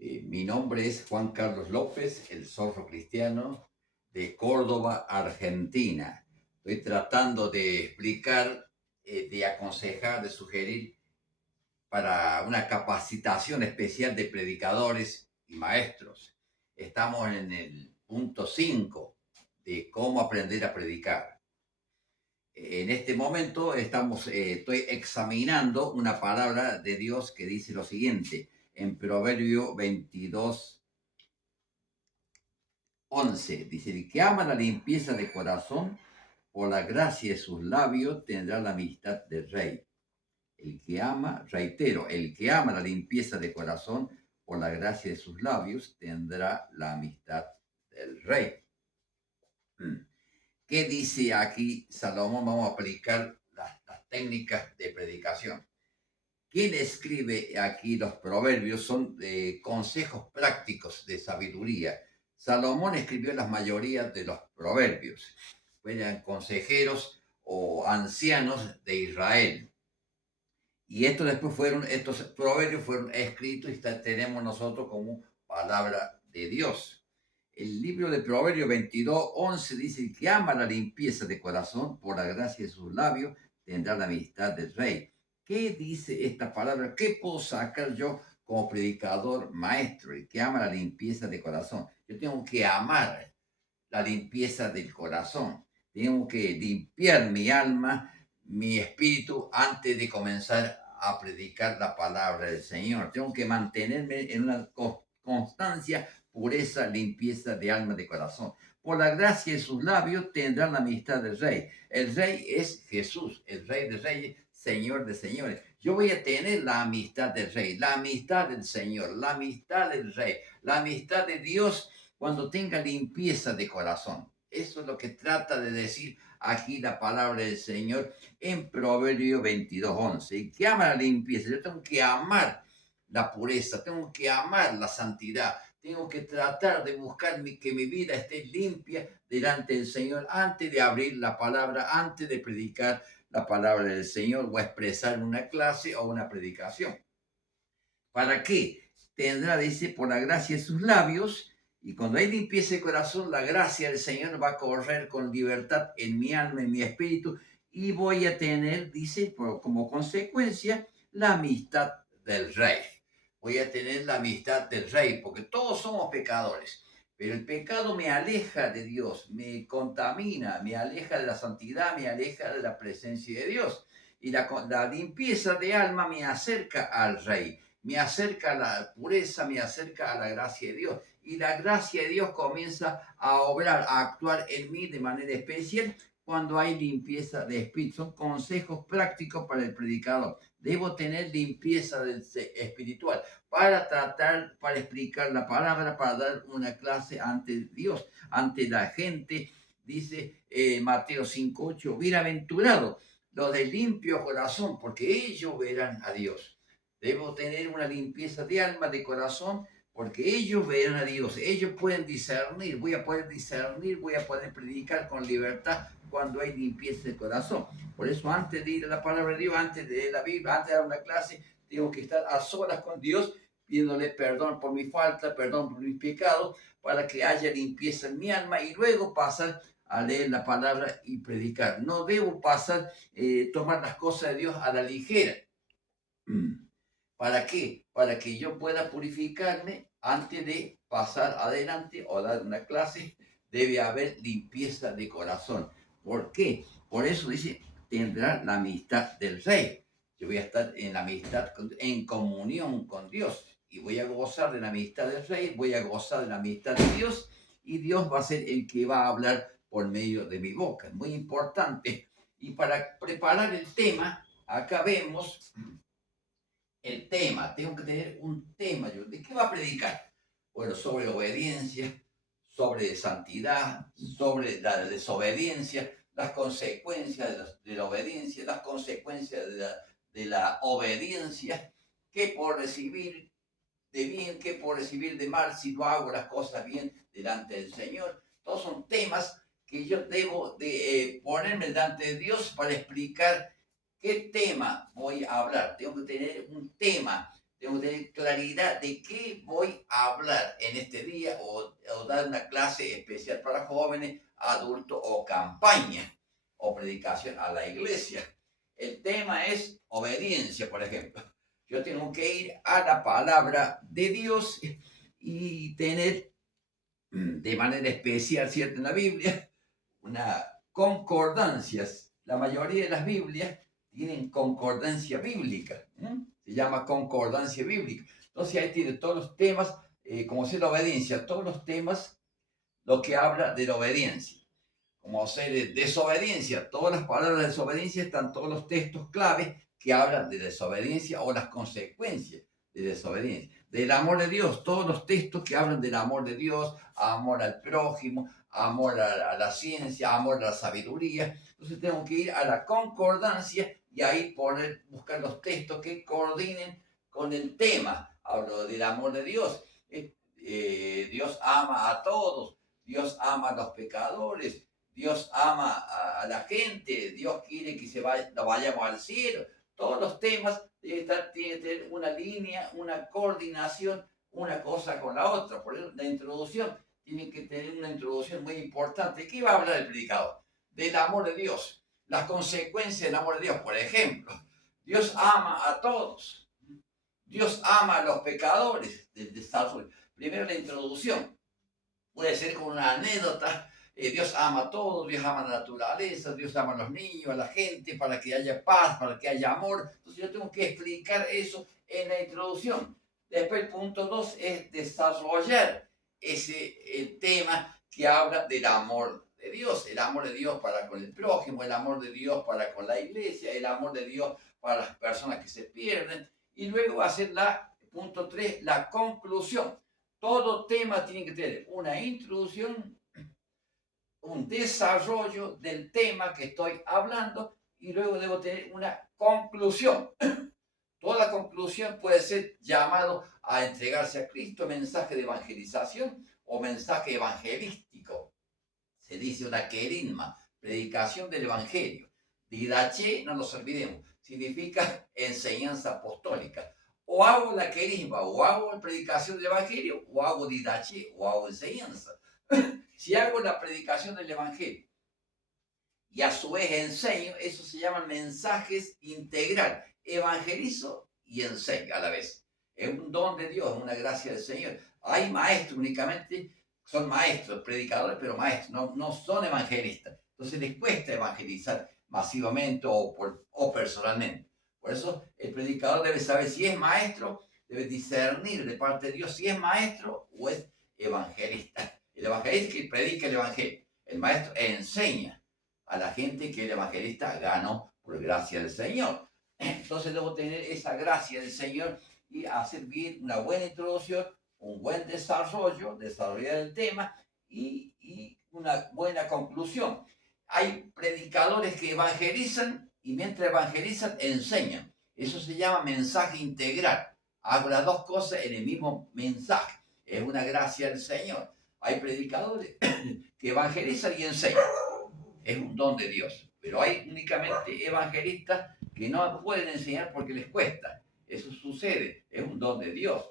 Mi nombre es Juan Carlos López, el Zorro Cristiano de Córdoba, Argentina. Estoy tratando de explicar, de aconsejar, de sugerir para una capacitación especial de predicadores y maestros. Estamos en el punto 5 de cómo aprender a predicar. En este momento estoy examinando una palabra de Dios que dice lo siguiente en Proverbio 22:11. Dice: el que ama la limpieza de corazón, por la gracia de sus labios tendrá la amistad del rey. El que ama, reitero, el que ama la limpieza de corazón, por la gracia de sus labios tendrá la amistad del rey. ¿Qué dice aquí Salomón? Vamos a aplicar las técnicas de predicación. Quien escribe aquí los proverbios son consejos prácticos de sabiduría. Salomón escribió la mayoría de los proverbios. Eran consejeros o ancianos de Israel. Y estos proverbios fueron escritos y tenemos nosotros como palabra de Dios. El libro de Proverbios 22:11 dice: que ama la limpieza de corazón, por la gracia de sus labios tendrá la amistad del rey. ¿Qué dice esta palabra? ¿Qué puedo sacar yo como predicador maestro? El que ama la limpieza de corazón. Yo tengo que amar la limpieza del corazón. Tengo que limpiar mi alma, mi espíritu, antes de comenzar a predicar la palabra del Señor. Tengo que mantenerme en una constancia, pureza, limpieza de alma, de corazón. Por la gracia de sus labios tendrán la amistad del Rey. El Rey es Jesús, el Rey de Reyes, Señor de Señores. Yo voy a tener la amistad del Rey, la amistad del Señor, la amistad del Rey, la amistad de Dios cuando tenga limpieza de corazón. Eso es lo que trata de decir aquí la palabra del Señor en Proverbio 22:11. Y que ama la limpieza. Yo tengo que amar la pureza, tengo que amar la santidad, tengo que tratar de buscar que mi vida esté limpia delante del Señor antes de abrir la palabra, antes de predicar la palabra del Señor o expresar una clase o una predicación. ¿Para qué? Tendrá, dice, por la gracia de sus labios. Y cuando hay limpieza de corazón, la gracia del Señor va a correr con libertad en mi alma, en mi espíritu, y voy a tener, dice, como consecuencia, la amistad del Rey. Voy a tener la amistad del Rey, porque todos somos pecadores. Pero el pecado me aleja de Dios, me contamina, me aleja de la santidad, me aleja de la presencia de Dios. Y la limpieza de alma me acerca al Rey, me acerca a la pureza, me acerca a la gracia de Dios. Y la gracia de Dios comienza a obrar, a actuar en mí de manera especial cuando hay limpieza de espíritu. Son consejos prácticos para el predicador. Debo tener limpieza espiritual para tratar, para explicar la palabra, para dar una clase ante Dios, ante la gente. Dice Mateo 5:8, bienaventurado los de limpio corazón, porque ellos verán a Dios. Debo tener una limpieza de alma, de corazón, porque ellos verán a Dios. Ellos pueden discernir. Voy a poder discernir, voy a poder predicar con libertad cuando hay limpieza de corazón. Por eso, antes de ir a la palabra de Dios, antes de leer la Biblia, antes de dar una clase, tengo que estar a solas con Dios, pidiéndole perdón por mi falta, perdón por mis pecados, para que haya limpieza en mi alma y luego pasar a leer la palabra y predicar. No debo pasar, tomar las cosas de Dios a la ligera. ¿Para qué? Para que yo pueda purificarme antes de pasar adelante o dar una clase. Debe haber limpieza de corazón. ¿Por qué? Por eso dice, tendrá la amistad del Rey. Yo voy a estar en la amistad, en comunión con Dios. Y voy a gozar de la amistad del Rey, voy a gozar de la amistad de Dios. Y Dios va a ser el que va a hablar por medio de mi boca. Es muy importante. Y para preparar el tema, acá vemos el tema. Tengo que tener un tema. ¿De qué va a predicar? Bueno, sobre obediencia, sobre santidad, sobre la desobediencia, las consecuencias de la obediencia, las consecuencias de la obediencia, qué por recibir de bien, qué por recibir de mal si no hago las cosas bien delante del Señor. Todos son temas que yo debo de ponerme delante de Dios para explicar qué tema voy a hablar. Tengo que tener un tema Tengo que tener claridad de qué voy a hablar en este día o dar una clase especial para jóvenes, adultos o campaña o predicación a la iglesia. El tema es obediencia, por ejemplo. Yo tengo que ir a la palabra de Dios y tener de manera especial, ¿cierto? En la Biblia, una concordancias. La mayoría de las Biblias tienen concordancia bíblica. Se llama concordancia bíblica. Entonces ahí tiene todos los temas, como ser la obediencia, todos los temas, lo que habla de la obediencia. Como ser desobediencia, todas las palabras de desobediencia están todos los textos claves que hablan de desobediencia o las consecuencias de desobediencia. Del amor de Dios, todos los textos que hablan del amor de Dios, amor al prójimo, amor a la ciencia, amor a la sabiduría. Entonces tengo que ir a la concordancia y ahí poder buscar los textos que coordinen con el tema. Hablo del amor de Dios. Dios ama a todos, Dios ama a los pecadores, Dios ama a la gente, Dios quiere que vayamos al cielo. Todos los temas tienen que tener una línea, una coordinación, una cosa con la otra. Por eso la introducción tiene que tener una introducción muy importante. ¿Qué va a hablar el predicador? Del amor de Dios, las consecuencias del amor de Dios. Por ejemplo, Dios ama a todos. Dios ama a los pecadores. Primero la introducción. Puede ser con una anécdota. Dios ama a todos, Dios ama a la naturaleza, Dios ama a los niños, a la gente, para que haya paz, para que haya amor. Entonces yo tengo que explicar eso en la introducción. Después el punto 2 es desarrollar el tema que habla del amor de Dios. El amor de Dios para con el prójimo, el amor de Dios para con la iglesia, el amor de Dios para las personas que se pierden. Y luego hacer punto 3, la conclusión. Todo tema tiene que tener una introducción, un desarrollo del tema que estoy hablando y luego debo tener una conclusión. Toda conclusión puede ser llamado a entregarse a Cristo, mensaje de evangelización o mensaje evangelístico. Se dice una querigma, predicación del evangelio. Didache, no nos olvidemos, significa enseñanza apostólica. O hago la querigma, o hago la predicación del evangelio, o hago didache, o hago enseñanza. Si hago la predicación del evangelio y a su vez enseño, eso se llama mensajes integral. Evangelizo y enseño a la vez. Es un don de Dios, es una gracia del Señor. Hay maestros únicamente, son maestros, predicadores, pero maestros, no son evangelistas. Entonces les cuesta evangelizar masivamente o personalmente. Por eso el predicador debe saber si es maestro, debe discernir de parte de Dios si es maestro o es evangelista. El evangelista que predica el evangelio. El maestro enseña a la gente que el evangelista ganó por gracia del Señor. Entonces debo tener esa gracia del Señor y hacer bien una buena introducción, un buen desarrollo, desarrollar el tema y una buena conclusión. Hay predicadores que evangelizan y mientras evangelizan enseñan. Eso se llama mensaje integral. Hago las dos cosas en el mismo mensaje. Es una gracia del Señor. Hay predicadores que evangelizan y enseñan. Es un don de Dios. Pero hay únicamente evangelistas que no pueden enseñar porque les cuesta. Eso sucede, es un don de Dios.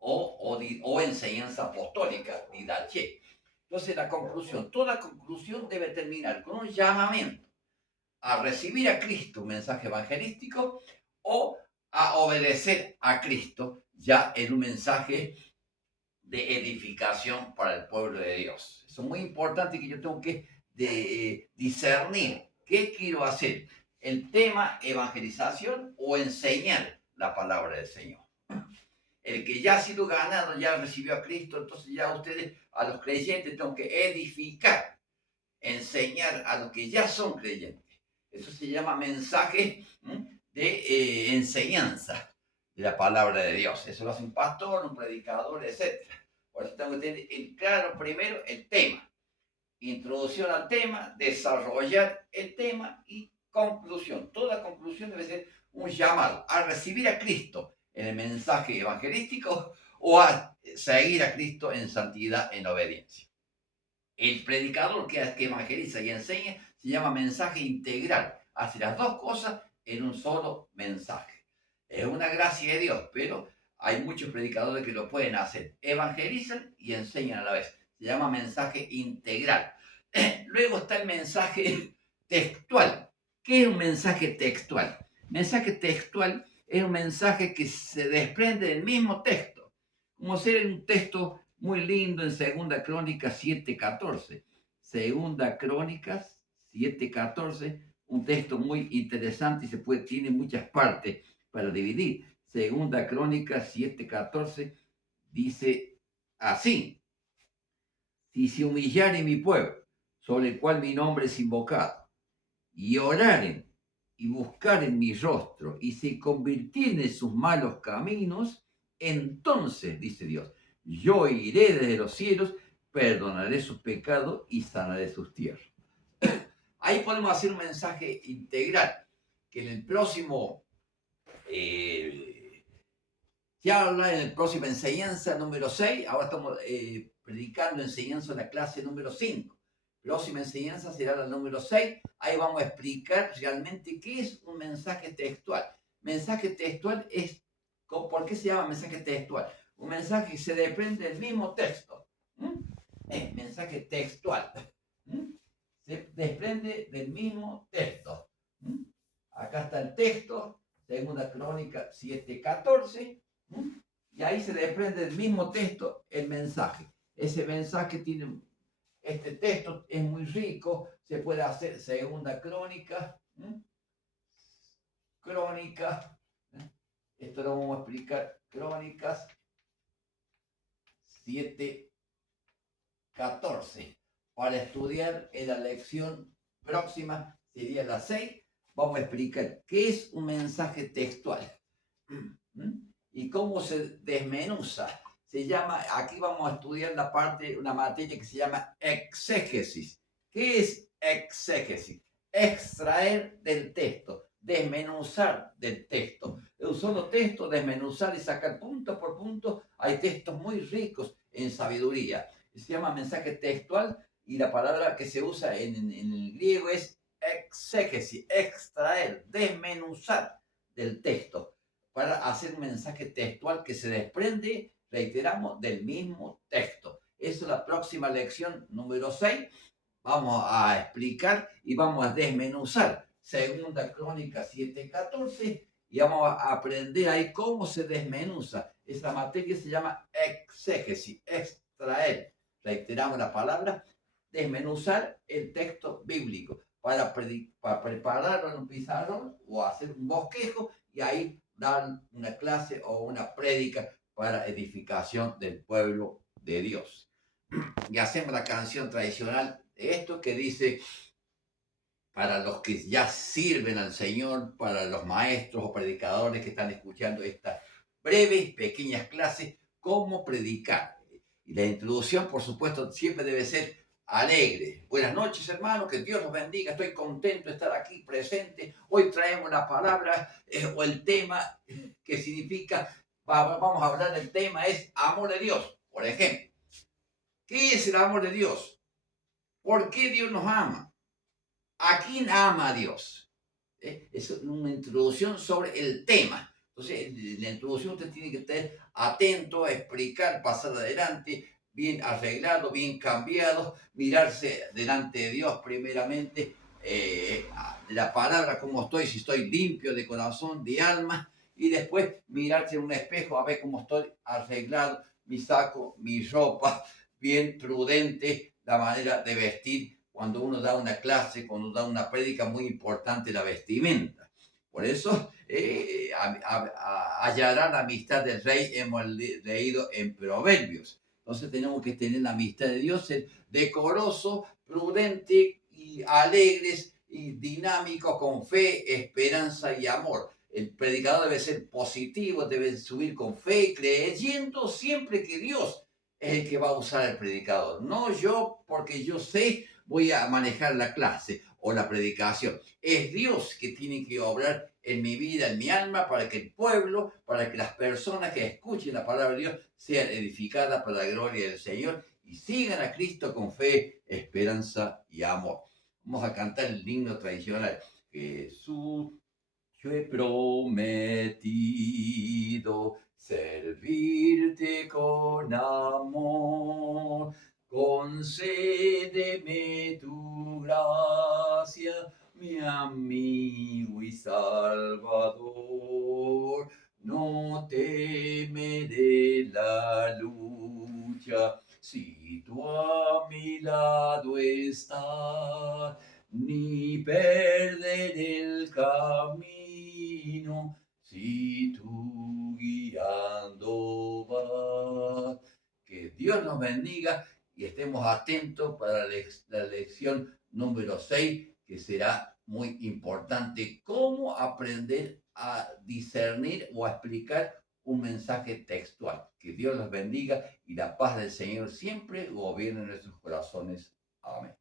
O enseñanza apostólica, didache. Entonces la conclusión, toda conclusión debe terminar con un llamamiento a recibir a Cristo, un mensaje evangelístico, o a obedecer a Cristo ya en un mensaje de edificación para el pueblo de Dios. Eso es muy importante que yo tengo que discernir qué quiero hacer. El tema evangelización o enseñar la palabra del Señor. El que ya ha sido ganado, ya recibió a Cristo, entonces ya ustedes, a los creyentes, tengo que edificar, enseñar a los que ya son creyentes. Eso se llama mensaje de enseñanza de la palabra de Dios. Eso lo hace un pastor, un predicador, etc. Por eso tengo que tener claro primero el tema. Introducción al tema, desarrollar el tema y conclusión. Toda conclusión debe ser un llamado a recibir a Cristo en el mensaje evangelístico o a seguir a Cristo en santidad, en obediencia. El predicador que evangeliza y enseña se llama mensaje integral. Hace las dos cosas en un solo mensaje. Es una gracia de Dios, pero hay muchos predicadores que lo pueden hacer. Evangelizan y enseñan a la vez. Se llama mensaje integral. Luego está el mensaje textual. ¿Qué es un mensaje textual? Mensaje textual es un mensaje que se desprende del mismo texto. Como ser un texto muy lindo en Segunda Crónicas 7:14. Segunda Crónicas 7:14, un texto muy interesante y tiene muchas partes para dividir. Segunda Crónica 7:14 dice así: si se humillare mi pueblo, sobre el cual mi nombre es invocado, y oraren y buscaren mi rostro, y se convirtieren en sus malos caminos, entonces, dice Dios, yo iré desde los cielos, perdonaré sus pecados y sanaré sus tierras. Ahí podemos hacer un mensaje integral, que en el próximo charla, en la próxima enseñanza número 6, ahora estamos predicando enseñanza en la clase número 5. Próxima enseñanza será la número 6. Ahí vamos a explicar realmente qué es un mensaje textual. Mensaje textual es, ¿por qué se llama mensaje textual? Un mensaje que se desprende del mismo texto. Mensaje textual. Se desprende del mismo texto. Acá está el texto, Segunda Crónica 7:14. Y ahí se desprende del mismo texto el mensaje. Ese mensaje tiene, este texto es muy rico, se puede hacer Segunda Crónica, Crónica, esto lo vamos a explicar, Crónicas 7:14. Para estudiar en la lección próxima, sería la 6, vamos a explicar qué es un mensaje textual. Y cómo se desmenuza. Se llama, aquí vamos a estudiar una materia que se llama exégesis. ¿Qué es exégesis? Extraer del texto, desmenuzar del texto. De un solo texto, desmenuzar y sacar punto por punto. Hay textos muy ricos en sabiduría. Se llama mensaje textual y la palabra que se usa en el griego es exégesis, extraer, desmenuzar del texto, para hacer un mensaje textual que se desprende, reiteramos, del mismo texto. Esa es la próxima lección número 6. Vamos a explicar y vamos a desmenuzar Segunda Crónica 7:14 y vamos a aprender ahí cómo se desmenuza. Esa materia se llama exégesis, extraer. Reiteramos la palabra, desmenuzar el texto bíblico para prepararlo en un pizarrón o hacer un bosquejo y ahí dar una clase o una prédica para edificación del pueblo de Dios. Y hacemos la canción tradicional de esto que dice, para los que ya sirven al Señor, para los maestros o predicadores que están escuchando estas breves, pequeñas clases, cómo predicar. Y la introducción, por supuesto, siempre debe ser alegre. Buenas noches, hermanos, que Dios los bendiga. Estoy contento de estar aquí presente. Hoy traemos la palabra o el tema que significa, vamos a hablar del tema, es amor de Dios. Por ejemplo, ¿qué es el amor de Dios? ¿Por qué Dios nos ama? ¿A quién ama a Dios? Es una introducción sobre el tema. Entonces, en la introducción usted tiene que estar atento a explicar, pasar adelante, bien arreglado, bien cambiado, mirarse delante de Dios primeramente, de la palabra, cómo estoy, si estoy limpio de corazón, de alma, y después mirarse en un espejo a ver cómo estoy arreglado, mi saco, mi ropa, bien prudente, la manera de vestir. Cuando uno da una clase, cuando da una prédica, muy importante la vestimenta. Por eso, hallará la amistad del rey, hemos leído en Proverbios. Entonces tenemos que tener la amistad de Dios, ser decoroso, prudente y alegres y dinámico, con fe, esperanza y amor. El predicador debe ser positivo, debe subir con fe, creyendo siempre que Dios es el que va a usar el predicador. No yo, porque yo sé, voy a manejar la clase o la predicación. Es Dios que tiene que obrar en mi vida, en mi alma, para que el pueblo, para que las personas que escuchen la palabra de Dios sean edificadas para la gloria del Señor y sigan a Cristo con fe, esperanza y amor. Vamos a cantar el himno tradicional. Jesús, Yo he prometido servirte con amor. Concédeme tu gracia, mi amigo y salvador. No temeré la lucha si tú a mi lado estás, ni perder el camino si tú guiando vas. Que Dios nos bendiga y estemos atentos para la lección número 6, que será muy importante, cómo aprender a discernir o a explicar un mensaje textual. Que Dios los bendiga y la paz del Señor siempre gobierne en nuestros corazones. Amén.